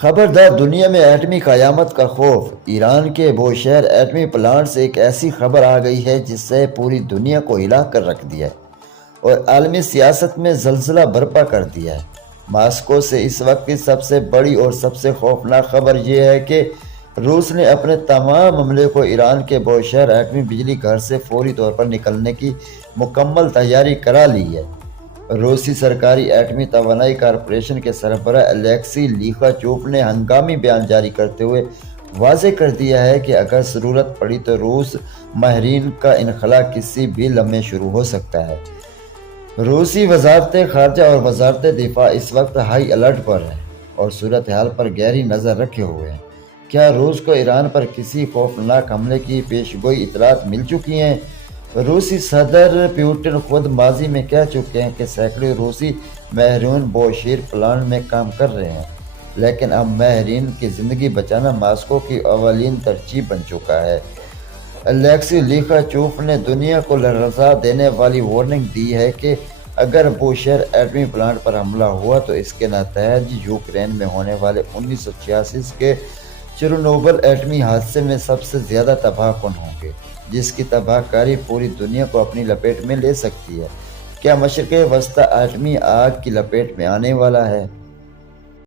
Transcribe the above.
خبردار، دنیا میں ایٹمی قیامت کا خوف۔ ایران کے بوشہر ایٹمی پلانٹ سے ایک ایسی خبر آ گئی ہے جس سے پوری دنیا کو ہلا کر رکھ دیا ہے اور عالمی سیاست میں زلزلہ برپا کر دیا ہے۔ ماسکو سے اس وقت کی سب سے بڑی اور سب سے خوفناک خبر یہ ہے کہ روس نے اپنے تمام عملے کو ایران کے بوشہر ایٹمی بجلی گھر سے فوری طور پر نکلنے کی مکمل تیاری کرا لی ہے۔ روسی سرکاری ایٹمی توانائی کارپوریشن کے سربراہ الیکسی لیخاچوف نے ہنگامی بیان جاری کرتے ہوئے واضح کر دیا ہے کہ اگر ضرورت پڑی تو روس ماہرین کا انخلاء کسی بھی لمحے شروع ہو سکتا ہے۔ روسی وزارت خارجہ اور وزارت دفاع اس وقت ہائی الرٹ پر ہیں اور صورتحال پر گہری نظر رکھے ہوئے ہیں۔ کیا روس کو ایران پر کسی خوفناک حملے کی پیشگوئی اطلاعات مل چکی ہیں؟ روسی صدر پیوٹن خود ماضی میں کہہ چکے ہیں کہ سینکڑوں روسی ماہرین بوشہر پلانٹ میں کام کر رہے ہیں، لیکن اب ماہرین کی زندگی بچانا ماسکو کی اولین ترجیح بن چکا ہے۔ الیکسی لیخاچوف نے دنیا کو لرزا دینے والی وارننگ دی ہے کہ اگر بوشہر ایٹمی پلانٹ پر حملہ ہوا تو اس کے نتائج یوکرین میں ہونے والے 1986 کے چیرنوبل ایٹمی حادثے میں سب سے زیادہ تباہ کن ہوں گے، جس کی تباہ کاری پوری دنیا کو اپنی لپیٹ میں لے سکتی ہے۔ کیا مشرق وسطیٰ ایٹمی آگ کی لپیٹ میں آنے والا ہے؟